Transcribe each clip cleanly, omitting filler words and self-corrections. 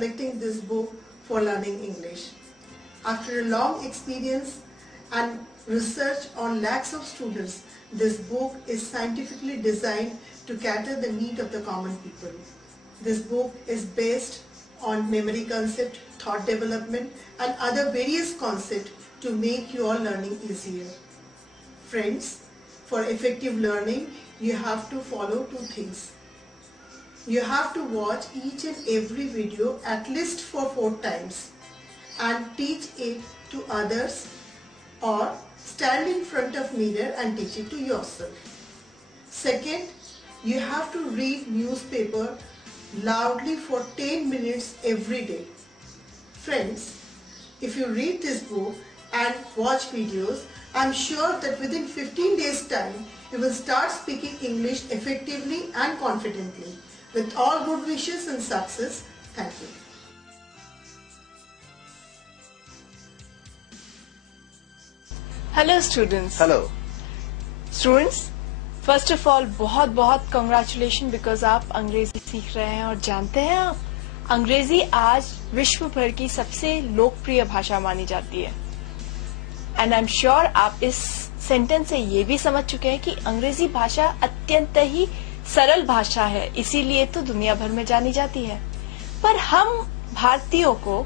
selecting this book for learning English. After a long experience and research on lakhs of students, this book is scientifically designed to cater the need of the common people. This book is based on memory concept, thought development and other various concepts to make your learning easier. Friends, for effective learning, you have to follow two things. You have to watch each and every video at least for 4 times and teach it to others, or stand in front of mirror and teach it to yourself. Second, you have to read newspaper loudly for 10 minutes every day. Friends, if you read this book and watch videos, I'm sure that within 15 days time, you will start speaking English effectively and confidently. With all good wishes and success, thank you. Hello students. Hello. Students, first of all बहुत congratulations because आप अंग्रेजी सीख रहे हैं, और जानते हैं आप अंग्रेजी आज विश्व भर की सबसे लोकप्रिय भाषा मानी जाती है. एंड आई एम श्योर आप इस सेंटेंस से ये भी समझ चुके हैं कि अंग्रेजी भाषा अत्यंत ही सरल भाषा है, इसीलिए तो दुनिया भर में जानी जाती है. पर हम भारतीयों को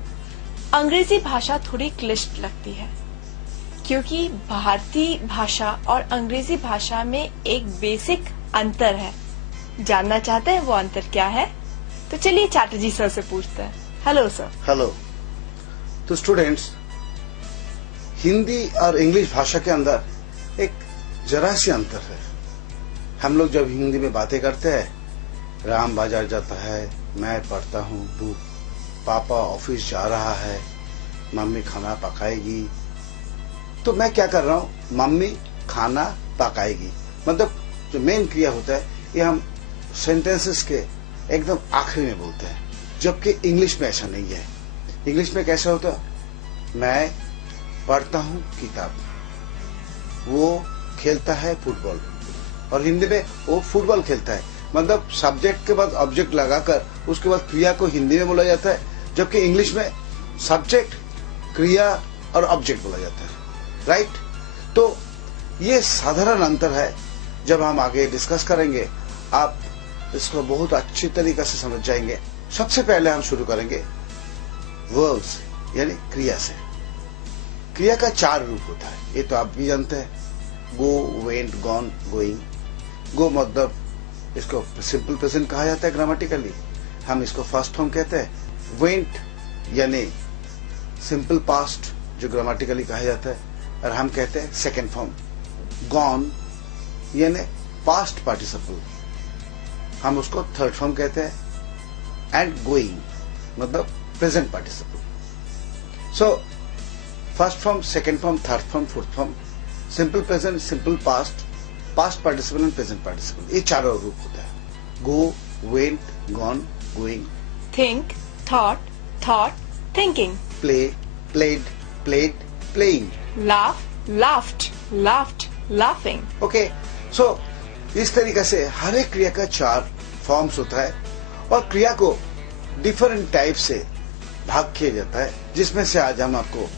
अंग्रेजी भाषा थोड़ी क्लिष्ट लगती है, क्योंकि भारतीय भाषा और अंग्रेजी भाषा में एक बेसिक अंतर है. जानना चाहते हैं वो अंतर क्या है? तो चलिए चैटर्जी सर से पूछते हैं. Hello sir. हेलो. तो स्टूडेंट्स, हिंदी और इंग्लिश भाषा के अंदर एक जरा सी अंतर है. हम लोग जब हिंदी में बातें करते हैं, राम बाजार जाता है, मैं पढ़ता हूँ, पापा ऑफिस जा रहा है, मम्मी खाना पकाएगी. तो मैं क्या कर रहा हूँ, मम्मी खाना पकाएगी, मतलब जो मेन क्रिया होता है ये हम सेंटेंसेस के एकदम आखिरी में बोलते हैं. जबकि इंग्लिश में ऐसा नहीं है. इंग्लिश में कैसा होता है, मैं पढ़ता हूँ किताब, वो खेलता है फुटबॉल, और हिंदी में वो फुटबॉल खेलता है. मतलब सब्जेक्ट के बाद ऑब्जेक्ट लगाकर उसके बाद क्रिया को हिंदी में बोला जाता है, जबकि इंग्लिश में सब्जेक्ट, क्रिया और ऑब्जेक्ट बोला जाता है. राइट? तो ये साधारण अंतर है. जब हम आगे डिस्कस करेंगे आप इसको बहुत अच्छी तरीके से समझ जाएंगे. सबसे पहले हम शुरू करेंगे वर्ब्स यानी क्रिया से. क्रिया का 4 रूप होता है, ये तो आप भी जानते हैं. गो, वेंट, गॉन, गोइंग. गो मतलब इसको सिंपल प्रेजेंट कहा जाता है ग्रामेटिकली, हम इसको फर्स्ट फॉर्म कहते हैं. वेंट यानी सिंपल पास्ट जो ग्रामेटिकली कहा जाता है, और हम कहते हैं सेकेंड फॉर्म. गॉन यानी पास्ट पार्टिसिपल, हम उसको थर्ड फॉर्म कहते हैं. एंड गोइंग मतलब present participle. So first form, second form, third form, fourth form, simple present, simple past, past participle and present participle, ये 4 रूप होता है. Go, went, gone, going. Think, thought, thought, thinking. Play, played, played, playing. Laugh, laughed, laughed, laughing. Okay. So इस तरीके से हर एक क्रिया का 4 फॉर्म्स होता है, और क्रिया को डिफरेंट टाइप से भाग किया जाता है, जिसमें से आज हम आपको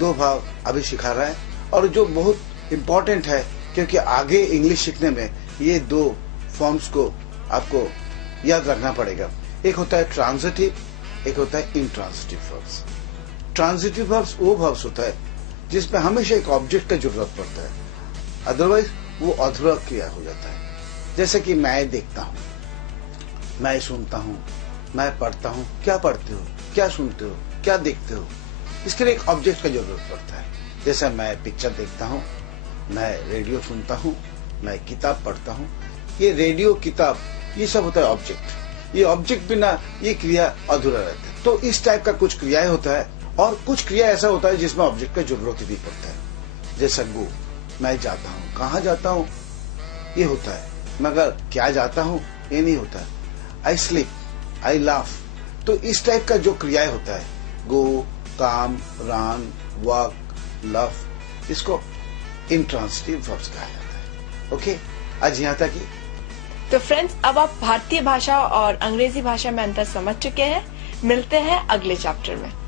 2 भाग अभी सिखा रहे हैं, और जो बहुत इम्पोर्टेंट है क्योंकि आगे इंग्लिश सीखने में ये 2 फॉर्म्स को आपको याद रखना पड़ेगा. एक होता है ट्रांजिटिव, एक होता है इंट्रांजिटिव वर्ब्स. ट्रांजिटिव वर्ब्स वो वर्ब्स होता है जिसमें हमेशा एक ऑब्जेक्ट का जरूरत पड़ता है, अदरवाइज वो अधूरा क्रिया हो जाता है. जैसे कि मैं देखता हूँ, मैं सुनता हूँ, मैं पढ़ता हूँ. क्या पढ़ते हो, क्या सुनते हो, क्या देखते हो, इसके लिए एक ऑब्जेक्ट का जरूरत पड़ता है. जैसे मैं पिक्चर देखता हूँ, मैं रेडियो सुनता हूँ, मैं किताब पढ़ता हूँ. ये रेडियो, किताब, ये सब होता है ऑब्जेक्ट. ये ऑब्जेक्ट बिना ये क्रिया अधूरा रहता है. तो इस टाइप का कुछ क्रियाएं होता है, और कुछ क्रिया ऐसा होता है जिसमें ऑब्जेक्ट का जरूरत भी पड़ता है. जैसा गो, मैं जाता हूँ, कहाँ जाता हूँ, ये होता है, मगर क्या जाता हूँ ये नहीं होता है. I sleep, I laugh. तो इस टाइप का जो क्रियाएं होता है, गो, काम, रन, वॉक, लव, इसको इंट्रांजिटिव वर्ब्स कहा जाता है. ओके, आज यहाँ तक ही. तो फ्रेंड्स, अब आप भारतीय भाषा और अंग्रेजी भाषा में अंतर समझ चुके हैं. मिलते हैं अगले चैप्टर में।